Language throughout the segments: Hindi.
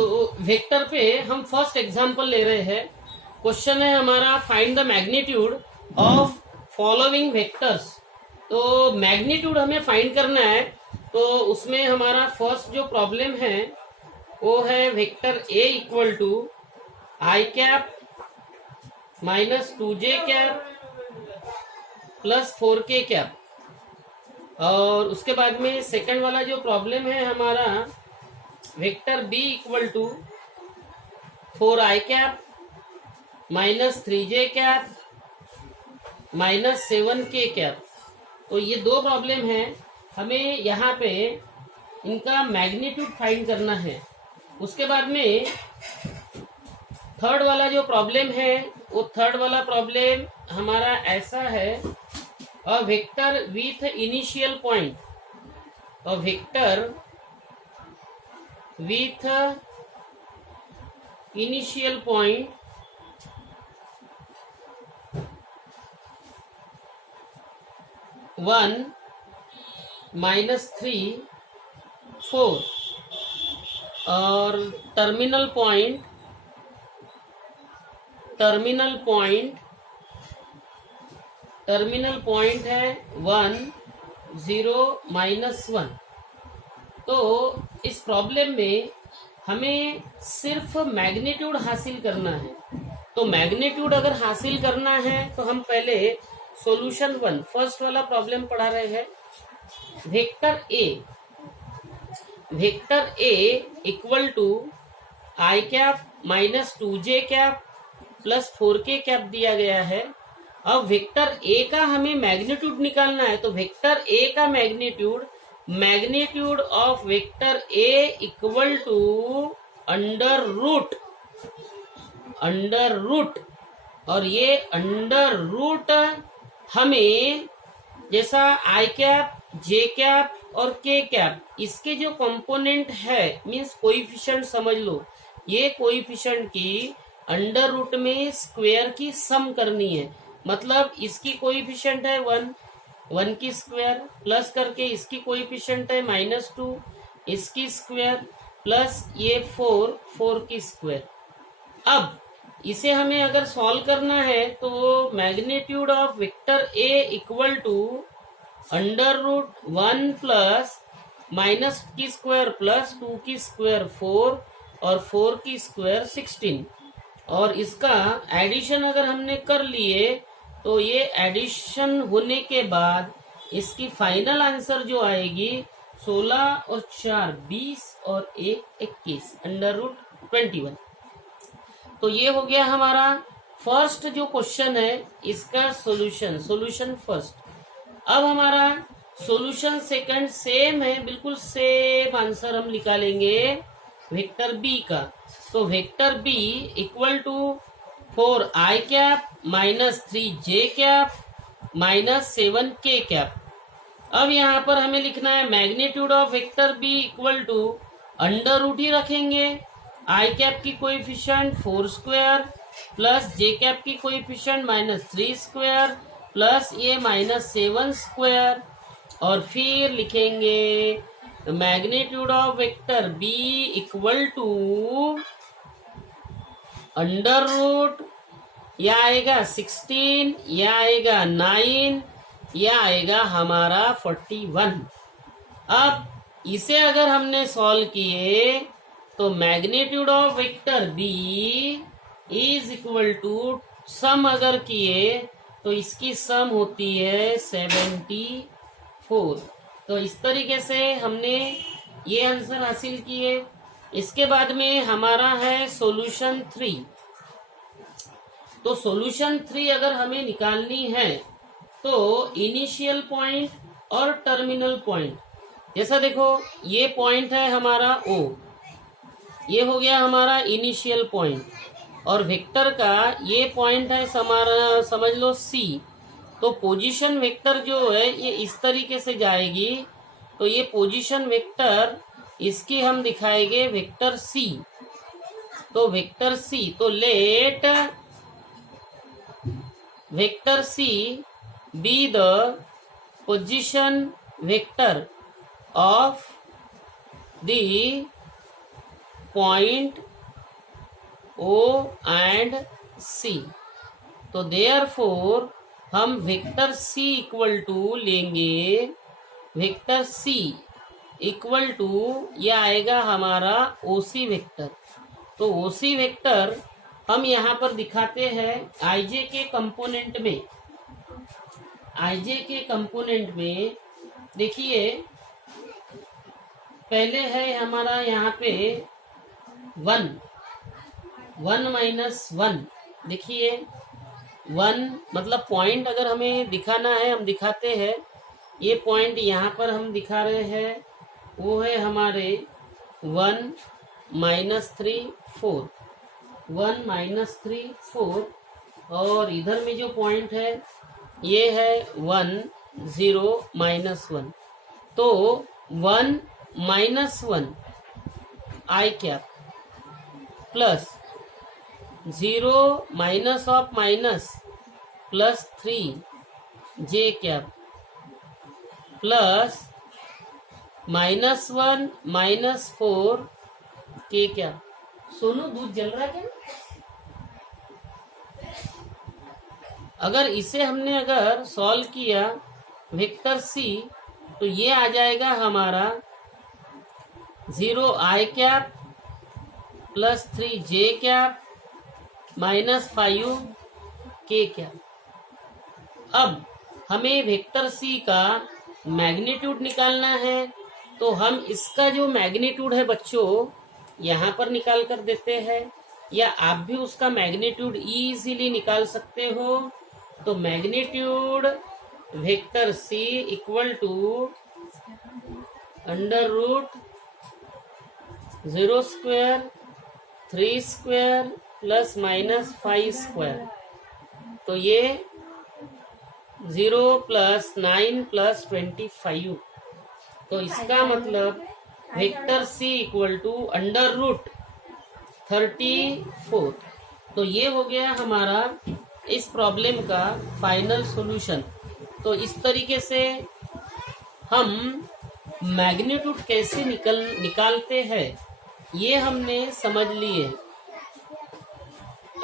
तो वेक्टर पे हम फर्स्ट एग्जांपल ले रहे हैं। क्वेश्चन है हमारा, find the magnitude of following vectors. तो मैग्नीट्यूड हमें फाइंड करना है। तो उसमें हमारा फर्स्ट जो प्रॉब्लम है वो है vector A equal to I cap minus 2j cap plus 4k cap. और उसके बाद में सेकंड वाला जो प्रॉब्लम है हमारा vector B equal to 4i cap minus 3j cap minus 7k cap. तो ये दो प्रॉब्लम है, हमें यहाँ पे इनका मैग्नीट्यूड फाइंड करना है। उसके बाद में थर्ड वाला जो प्रॉब्लम है वो थर्ड वाला प्रॉब्लम हमारा ऐसा है, a vector with initial point, a vector with initial point one -3 4 और टर्मिनल पॉइंट है 1 0 -1। तो इस प्रॉब्लम में हमें सिर्फ मैग्नीट्यूड हासिल करना है। तो मैग्नीट्यूड अगर हासिल करना है तो हम पहले सॉल्यूशन 1 फर्स्ट वाला प्रॉब्लम पढ़ा रहे हैं। Vector A equal to I cap minus 2j cap plus 4k cap दिया गया है। अब वेक्टर ए का हमें मैग्नीट्यूड निकालना है। तो वेक्टर ए का magnitude of vector A equal to under root. और ये अंडर रूट हमें जैसा आई कैप जे कैप और के कैप इसके जो कंपोनेंट है मीन्स कोएफिशिएंट समझ लो, ये कोएफिशिएंट की अंडर रूट में स्क्वायर की सम करनी है। मतलब इसकी कोएफिशिएंट है 1 की स्क्वायर प्लस करके इसकी कोएफिशिएंट है -2 इसकी स्क्वायर प्लस ये 4 की स्क्वायर। अब इसे हमें अगर सॉल्व करना है तो magnitude of vector A equal to under root 1 plus minus की स्क्वायर प्लस 2 की स्क्वायर 4 और 4 की स्क्वायर 16। और इसका एडिशन अगर हमने कर लिए तो ये एडिशन होने के बाद इसकी फाइनल आंसर जो आएगी 16 और 4 20 और 1 21 अंडर रूट 21। तो ये हो गया हमारा फर्स्ट जो क्वेश्चन है इसका सॉल्यूशन फर्स्ट। अब हमारा सॉल्यूशन सेकंड सेम है, बिल्कुल सेम आंसर हम निकालेंगे वेक्टर बी का। तो vector B equal to 4i cap minus 3j cap minus 7k cap. अब यहाँ पर हमें लिखना है magnitude of vector B equal to under root ही रखेंगे, आई कैप की coefficient 4 square plus j cap की कोएफिशिएंट -3 स्क्वायर प्लस ये -7 स्क्वायर। और फिर लिखेंगे magnitude of vector B equal to under root, यह आएगा 16, यह आएगा 9, यह आएगा हमारा 41। अब इसे अगर हमने सॉल्व किए तो magnitude of vector b is equal to sum अगर किए तो इसकी सम होती है 74। तो इस तरीके से हमने ये आंसर हासिल किए। इसके बाद में हमारा है सॉल्यूशन 3। तो सॉल्यूशन 3 अगर हमें निकालनी है तो इनिशियल पॉइंट और टर्मिनल पॉइंट, जैसा देखो ये पॉइंट है हमारा O, ये हो गया हमारा इनिशियल पॉइंट, और वेक्टर का ये पॉइंट है हमारा समझ लो C। तो पोजीशन वेक्टर जो है ये इस तरीके से जाएगी। तो ये पोजीशन वेक्टर इसकी हम दिखाएंगे वेक्टर C। तो वेक्टर C, तो let vector C be the position vector of the point O and C। तो देयरफॉर हम वेक्टर C इक्वल टू लेंगे, वेक्टर C इक्वल टू यह आएगा हमारा OC वेक्टर। तो OC वेक्टर हम यहाँ पर दिखाते हैं IJ के कंपोनेंट में। IJ के कंपोनेंट में देखिए पहले है हमारा यहाँ पे 1 -1। देखिए 1 मतलब पॉइंट अगर हमें दिखाना है हम दिखाते हैं। ये पॉइंट यहाँ पर हम दिखा रहे हैं, वो है हमारे 1 -3 4, 1 -3 4। और इधर में जो पॉइंट है ये है 1 0 -1। तो 1 -1 I cap plus 0 minus of minus plus 3 J cap plus -1 -4 K cap. Sonu दूध जल रहा है क्या? अगर इसे हमने अगर सॉल्व किया वेक्टर C तो ये आ जाएगा हमारा 0 I cap plus 3 J cap -5 K cap. अब हमें वेक्टर C का मैग्नीट्यूड निकालना है, तो हम इसका जो मैग्नीट्यूड है बच्चों यहाँ पर निकाल कर देते हैं, या आप भी उसका मैग्नीट्यूड इजीली निकाल सकते हो। तो magnitude vector C equal to √0² 3² plus -5²। तो ये 0 + 9 + 25। तो इसका मतलब वेक्टर C इक्वल टू √34। तो ये हो गया हमारा इस प्रॉब्लम का फाइनल सॉल्यूशन। तो इस तरीके से हम मैग्नीट्यूड कैसे निकालते हैं ये हमने समझ लिए।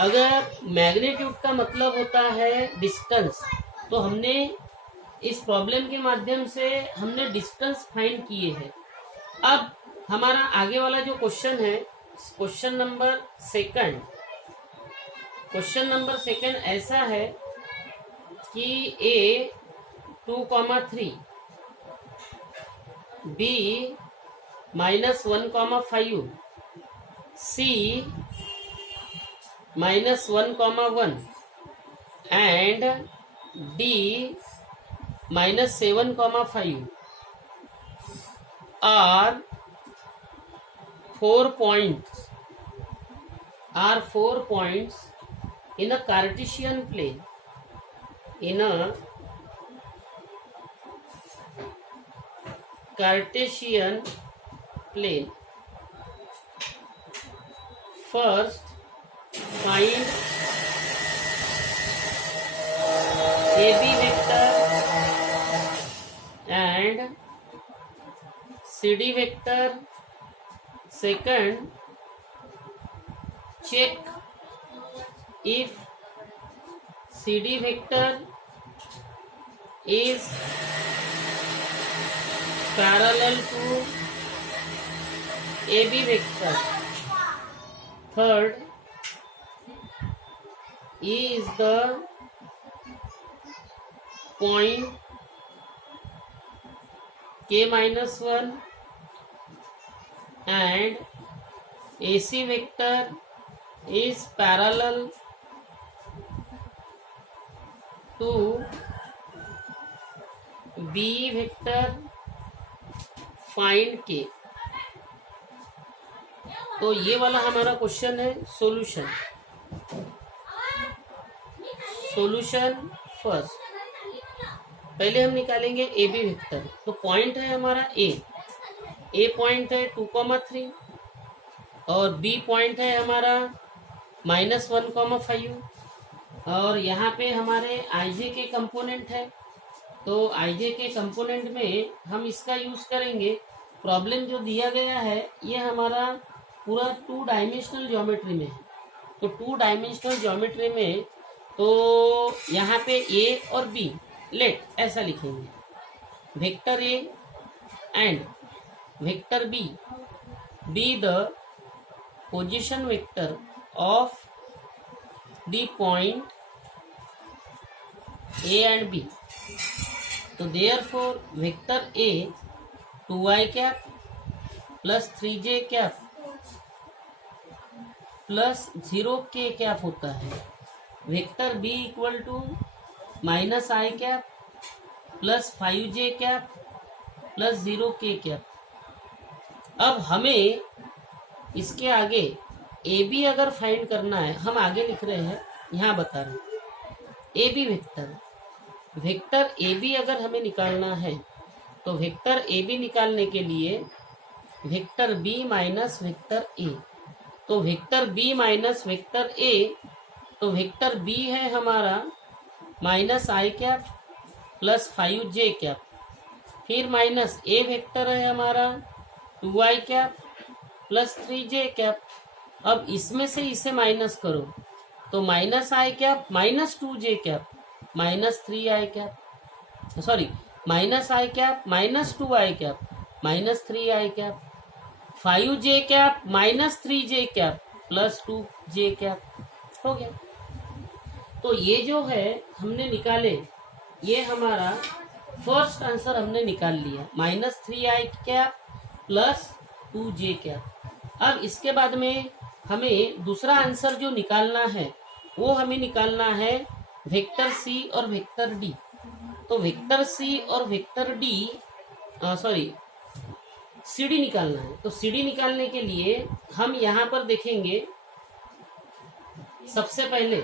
अगर मैग्नीट्यूड का मतलब होता है डिस्टेंस, तो हमने इस प्रॉब्लम के माध्यम से हमने डिस्टेंस फाइंड किए हैं। अब हमारा आगे वाला जो क्वेश्चन है, क्वेश्चन नंबर सेकंड ऐसा है कि A 2,3 B -1,5 C -1,1 and D -7,5 are 4 points in a Cartesian plane. In a Cartesian plane, first find AB vector and CD vector. Second, check if CD vector is parallel to AB vector. Third, is the point K-1 and AC vector is parallel to B vector. Find K. तो ये वाला हमारा क्वेश्चन है सॉल्यूशन फर्स्ट। पहले हम निकालेंगे ए बी वेक्टर। तो पॉइंट है हमारा ए पॉइंट है 2,3 और बी पॉइंट है हमारा -1,5 और यहाँ पे हमारे आईजे के कंपोनेंट है। तो आईजे के कंपोनेंट में हम इसका यूज करेंगे। प्रॉब्लम जो दिया गया है ये हमारा पूरा 2 डायमेंशनल ज्योमेट्री में है। तो 2 डायमेंशनल ज्योमेट्री में तो यहाँ पे ए और बी, लेट ऐसा लिखेंगे, vector a and vector b be the position vector of the point a and b. तो therefore vector a 2i cap plus 3j cap plus 0k cap होता है। Vector B equal to minus i cap plus 5j cap plus 0k cap. अब हमें इसके आगे ए बी अगर फाइंड करना है, हम आगे लिख रहे हैं, यहाँ बता रहे हैं A B vector A B अगर हमें निकालना है तो वेक्टर ए बी निकालने के लिए vector b minus vector a. तो vector b minus vector a, तो वेक्टर बी है हमारा minus i cap plus 5j cap, फिर माइनस ए वेक्टर है हमारा 2i cap plus 3j cap. अब इसमें से इसे माइनस करो तो minus i cap minus 2j cap minus 3i cap, sorry minus i cap minus 2i cap minus 3i cap, 5j cap minus 3j cap plus 2j cap हो गया। तो ये जो है हमने निकाले, ये हमारा फर्स्ट आंसर हमने निकाल लिया, minus 3i cap plus 2j cap. अब इसके बाद में हमें दूसरा आंसर जो निकालना है वो हमें निकालना है वेक्टर सी और वेक्टर डी। तो वेक्टर सी और vector D sorry C D निकालना है। तो सी डी निकालने के लिए हम यहाँ पर देखेंगे, सबसे पहले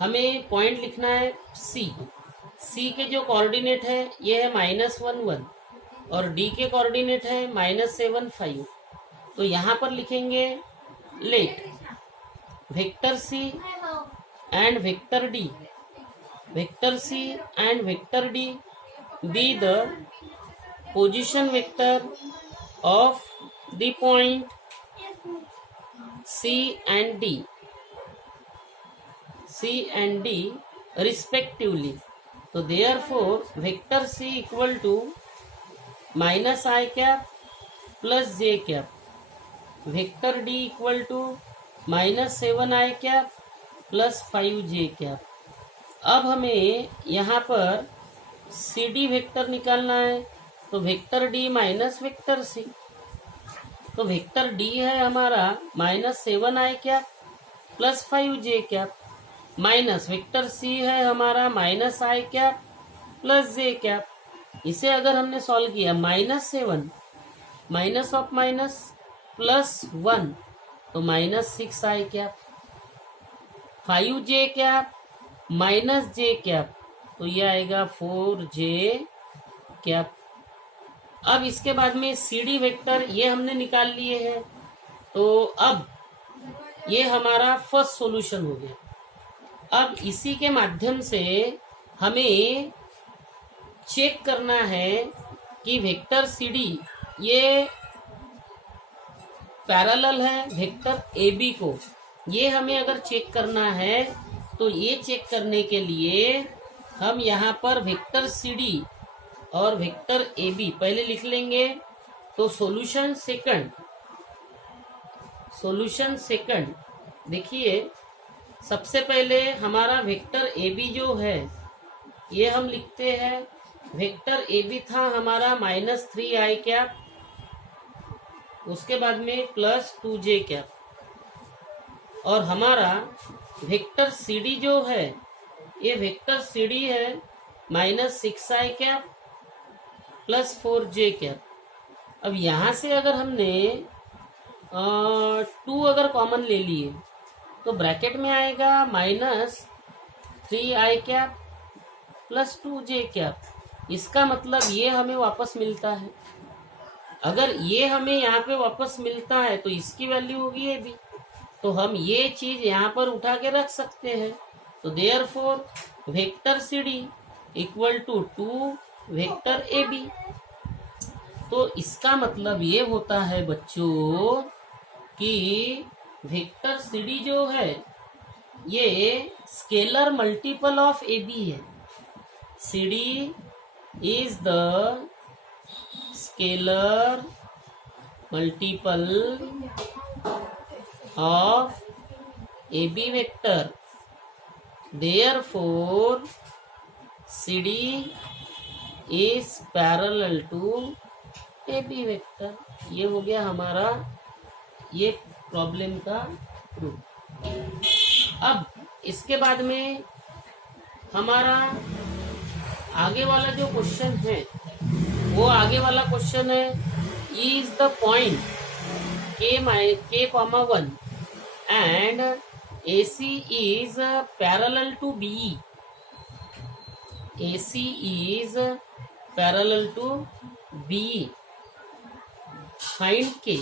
हमें पॉइंट लिखना है सी। सी के जो कोऑर्डिनेट है ये है -1 1 और डी के कोऑर्डिनेट है -7 5। तो यहाँ पर लिखेंगे let vector C and vector D, vector C and vector D be the position vector of the point C and D respectively. So therefore vector C equal to minus I cap plus j cap, vector D equal to minus 7i cap plus 5j cap। अब हमें यहाँ पर सी डी वेक्टर निकालना है, तो vector D minus vector C. तो वेक्टर डी है हमारा -7i cap plus 5j cap minus vector C है हमारा -i cap plus j cap. इसे अगर हमने सॉल्व किया -7 माइनस ऑफ माइनस प्लस 1 तो -6i cap, 5j cap minus j cap तो ये आएगा 4j कैप। अब इसके बाद में सी डी वेक्टर ये हमने निकाल लिए हैं। तो अब ये हमारा फर्स्ट सॉल्यूशन हो गया। अब इसी के माध्यम से हमें चेक करना है कि वेक्टर सी डी ये पैरेलल है वेक्टर ए बी को। ये हमें अगर चेक करना है तो ये चेक करने के लिए हम यहाँ पर वेक्टर सी डी और वेक्टर ए बी पहले लिख लेंगे। तो सॉल्यूशन सेकंड देखिए, सबसे पहले हमारा वेक्टर ए बी जो है ये हम लिखते हैं, वेक्टर ए बी था हमारा -3i कैप, उसके बाद में प्लस 2j कैप, और हमारा वेक्टर सी डी जो है ये वेक्टर सी डी है -6i cap plus 4j cap. अब यहाँ से अगर हमने 2 अगर कॉमन ले लिए तो ब्रैकेट में आएगा -3i cap plus 2j cap. इसका मतलब ये हमें वापस मिलता है। अगर ये हमें यहाँ पे वापस मिलता है तो इसकी वैल्यू होगी ए बी। तो हम ये चीज यहाँ पर उठा के रख सकते हैं। तो therefore vector C D equal to 2 vector A B. तो इसका मतलब ये होता है बच्चों कि वेक्टर सी डी जो है ये scalar multiple of a b है। C d is the scalar multiple of a B vector, therefore c d is parallel to a B vector. ये हो गया हमारा ये प्रॉब्लम का प्रूफ। अब इसके बाद में हमारा आगे वाला जो क्वेश्चन है वो आगे वाला क्वेश्चन है, is the point K comma 1 and A C is parallel to B. AC is parallel to B, find K.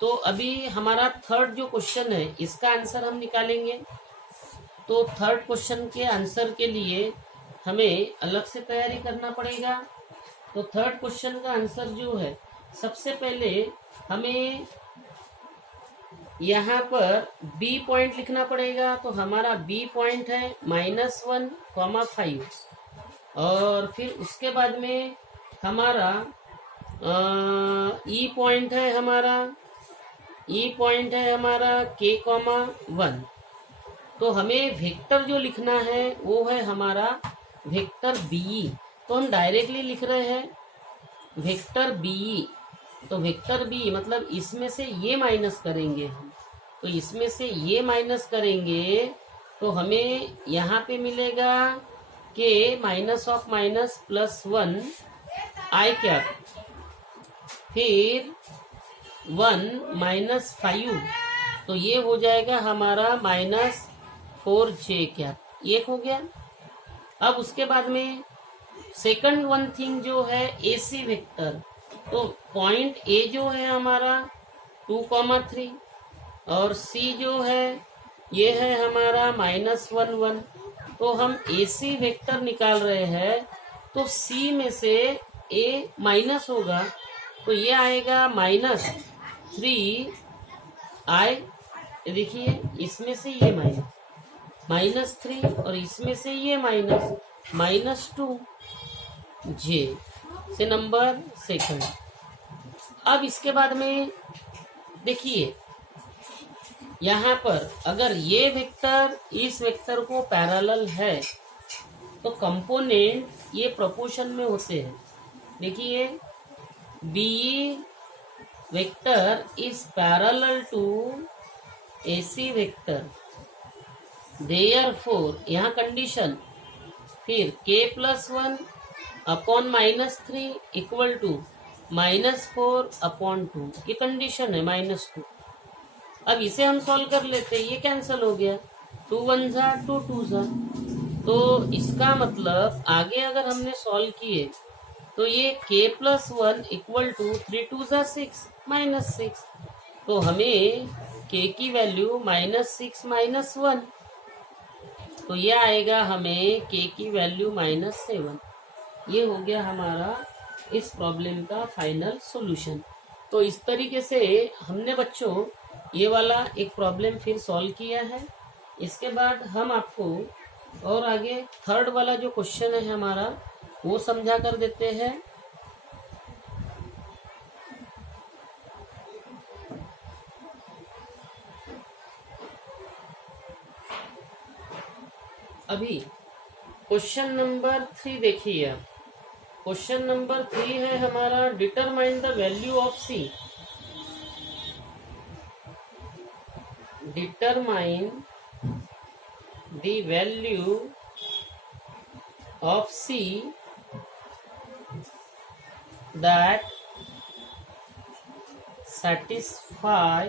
तो अभी हमारा थर्ड जो क्वेश्चन है इसका आंसर हम निकालेंगे। तो थर्ड क्वेश्चन के आंसर के लिए हमें अलग से तैयारी करना पड़ेगा। तो थर्ड क्वेश्चन का आंसर जो है, सबसे पहले हमें यहाँ पर B पॉइंट लिखना पड़ेगा। तो हमारा B पॉइंट है -1,5, और फिर उसके बाद में हमारा E पॉइंट है हमारा k,1। तो हमें वेक्टर जो लिखना है वो है हमारा वेक्टर BE। तो हम डायरेक्टली लिख रहे हैं वेक्टर BE। तो वेक्टर BE मतलब इसमें से ये माइनस करेंगे हम। तो इसमें से ये माइनस करेंगे तो हमें यहाँ पे मिलेगा के -(-1) i कैप, फिर 1 - 5, तो ये हो जाएगा हमारा -4j कैप। ये हो गया। अब उसके बाद में सेकंड वन थिंग जो है AC वेक्टर। तो पॉइंट A जो है हमारा 2,3 और C जो है ये है हमारा -1,1। तो हम AC वेक्टर निकाल रहे हैं। तो C में से A माइनस होगा तो ये आएगा -3i। देखिए इसमें से ये -3 और इसमें से ये -2j से नंबर सेकंड। अब इसके बाद में देखिए यहाँ पर अगर ये वेक्टर इस वेक्टर को पैरेलल है तो कंपोनेंट ये प्रोपोर्शन में होते हैं। देखिए BE vector is parallel to AC vector, therefore यहाँ कंडीशन, फिर k+1 अपॉन -3 इक्वल टू -4/2। ये कंडीशन है -2। अब इसे हम सॉल्व कर लेते हैं। ये कैंसिल हो गया, 2 1 जा 2 2 जा। तो इसका मतलब आगे अगर हमने सॉल्व किए तो ये k+1 इक्वल टू 3 2 जा 6 -6। तो हमें k की वैल्यू -6 -1, तो ये आएगा हमें k की वैल्यू -7। ये हो गया हमारा इस प्रॉब्लम का फाइनल सॉल्यूशन। तो इस तरीके से हमने बच्चों ये वाला एक प्रॉब्लम फिर सॉल्व किया है। इसके बाद हम आपको और आगे थर्ड वाला जो क्वेश्चन है हमारा वो समझा कर देते हैं। अभी क्वेश्चन नंबर 3 देखिए। आप क्वेश्चन नंबर 3 है हमारा, determine the value of C। Determine the value of C that satisfy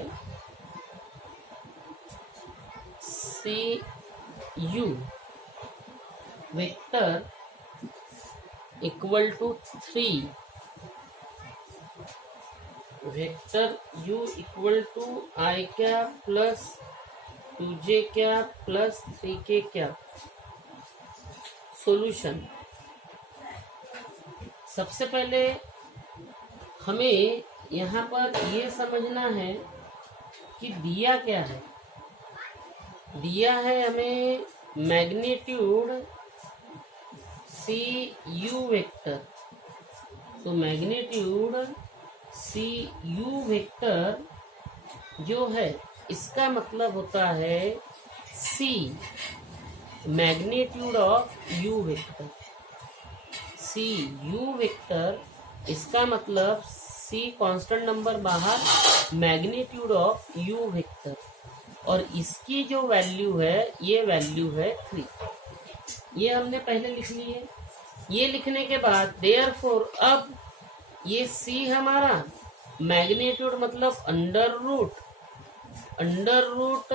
CU vector equal to 3, vector U equal to I cap plus 2j cap plus 3k cap। Solution, सबसे पहले हमें यहाँ पर ये समझना है कि दिया क्या है, दिया है हमें मैग्नीट्यूड सी यू वेक्टर। तो मैग्नीट्यूड सी यू वेक्टर जो है इसका मतलब होता है c magnitude of you vector. C u vector इसका मतलब सी कांस्टेंट नंबर बाहर, मैग्नीट्यूड ऑफ यू वेक्टर, और इसकी जो वैल्यू है ये वैल्यू है 3। ये हमने पहले लिख ली है। ये लिखने के बाद देयरफॉर अब ये सी हमारा मैग्नीट्यूड मतलब अंडर रूट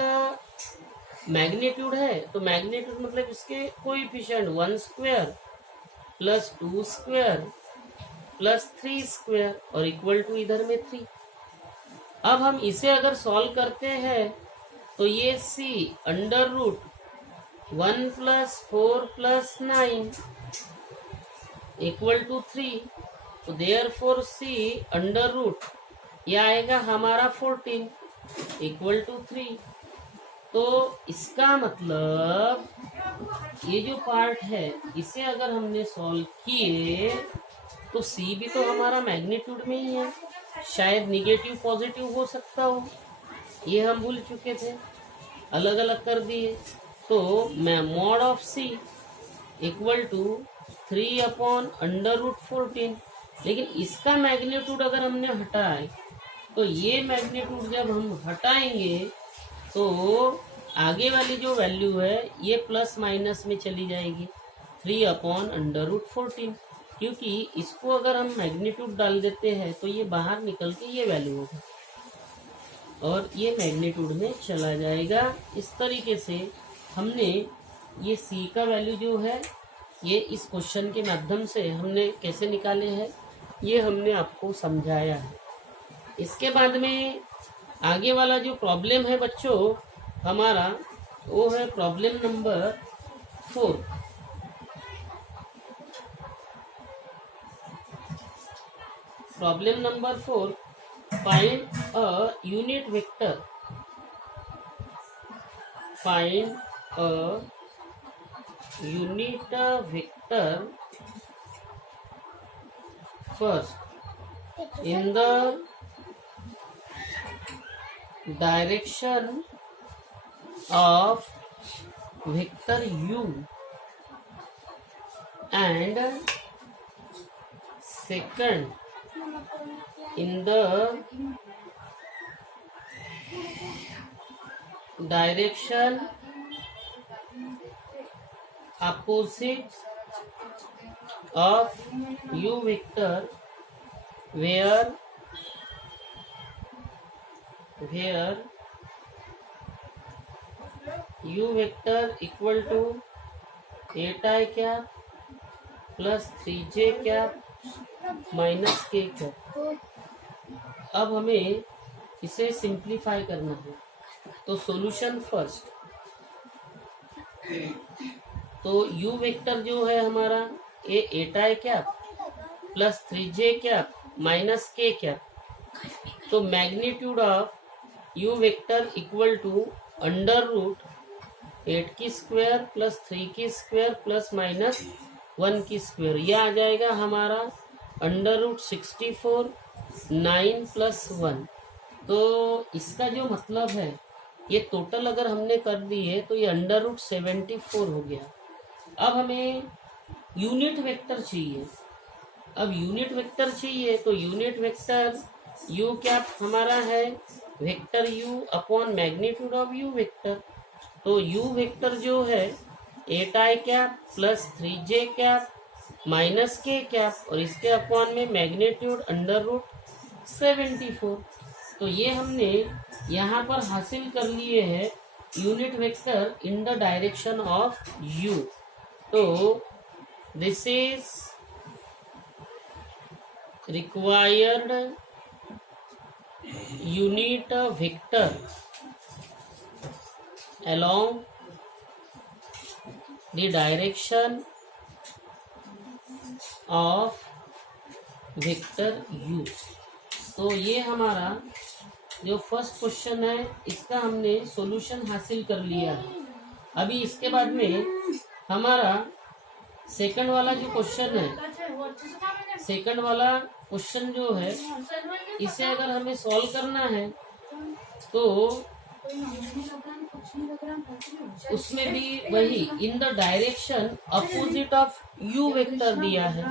मैग्नीट्यूड है, तो मैग्नीट्यूड मतलब इसके coefficient 1 square plus 2 square plus 3 square और इक्वल टू इधर में 3। अब हम इसे अगर सॉल्व करते हैं तो ये c under root 1 plus 4 plus 9 equal to 3। तो देयरफॉर सी अंडर रूट ये आएगा हमारा 14 इक्वल टू 3। तो इसका मतलब ये जो पार्ट है इसे अगर हमने सॉल्व किए तो सी भी तो हमारा मैग्नीट्यूड में ही है, शायद निगेटिव पॉजिटिव हो सकता हो, ये हम भूल चुके थे, अलग अलग कर दिए। तो मैं mod of C equal to 3 upon under root 14, लेकिन इसका मैग्नीट्यूड अगर हमने हटाए तो ये मैग्नीट्यूड जब हम हटाएंगे तो आगे वाली जो वैल्यू है ये प्लस माइनस में चली जाएगी, 3 अपॉन अंडर रूट 14, क्योंकि इसको अगर हम मैग्नीट्यूड डाल देते हैं तो ये बाहर निकल के ये वैल्यू होगा और ये मैग्नीट्यूड में चला जाएगा। इस तरीके से हमने ये सी का वैल्यू जो है ये इस क्वेश्चन के माध्यम से हमने कैसे निकाले हैं ये हमने आपको समझाया है। इसके बाद में आगे वाला जो प्रॉब्लम है बच्चों हमारा वो है problem number 4। Problem number 4, find a unit vector, find a unit vector first in the direction of vector u and second in the direction opposite of u vector where u vector equal to 8i cap plus 3j cap minus k cap। अब हमें इसे सिंप्लीफाई करना है, तो सॉल्यूशन फर्स्ट। तो u वेक्टर जो है हमारा ये 8i cap plus 3j cap minus k cap, तो magnitude of u vector equal to under root 8 की स्क्वायर प्लस 3 की स्क्वायर प्लस माइनस 1 की स्क्वायर, यह आ जाएगा हमारा अंडर रूट 64 9 प्लस 1। तो इसका जो मतलब है ये टोटल अगर हमने कर दिए तो ये अंडर रूट 74 हो गया। अब हमें यूनिट वेक्टर चाहिए। अब यूनिट वेक्टर चाहिए तो यूनिट वेक्टर u कैप हमारा है vector u upon magnitude of u vector. तो u वेक्टर जो है 8i cap plus 3j cap minus k cap और इसके अपॉन में मैग्नीट्यूड अंडर रूट 74। तो ये हमने यहाँ पर हासिल कर लिए हैं unit vector in the direction of u। तो this is required unit vector along the direction of vector u। तो ये हमारा जो फर्स्ट क्वेश्चन है इसका हमने सॉल्यूशन हासिल कर लिया। अभी इसके बाद में हमारा सेकंड वाला जो क्वेश्चन है, सेकंड वाला क्वेश्चन जो है इसे अगर हमें सॉल्व करना है तो उसमें भी वही in the direction opposite of you vector दिया है।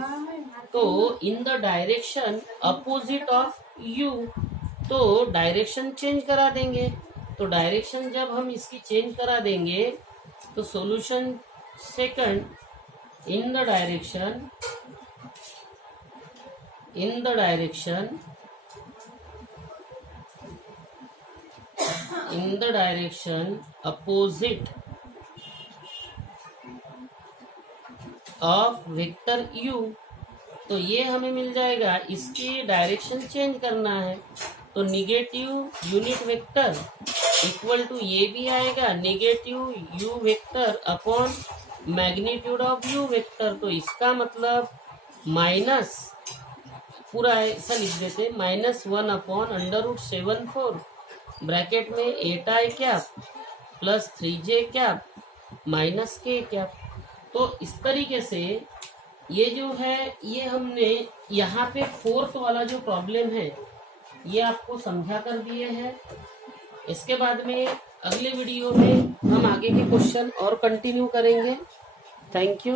तो in the direction opposite of you, तो डायरेक्शन चेंज करा देंगे। तो डायरेक्शन जब हम इसकी चेंज करा देंगे तो solution second in the direction opposite of vector u, तो ये हमें मिल जाएगा। इसकी डायरेक्शन चेंज करना है तो negative unit vector equal to ये भी आएगा negative U vector upon magnitude of you vector. तो इसका मतलब माइनस, पूरा ऐसा लिख देते -1 अपॉन √7/4 ब्रैकेट में 8i cap plus 3j cap minus k cap. तो इस तरीके से ये जो है ये हमने यहाँ पे फोर्थ वाला जो प्रॉब्लम है ये आपको समझा कर दिए हैं। इसके बाद में अगले वीडियो में हम आगे के क्वेश्चन और कंटिन्यू करेंगे। Thank you.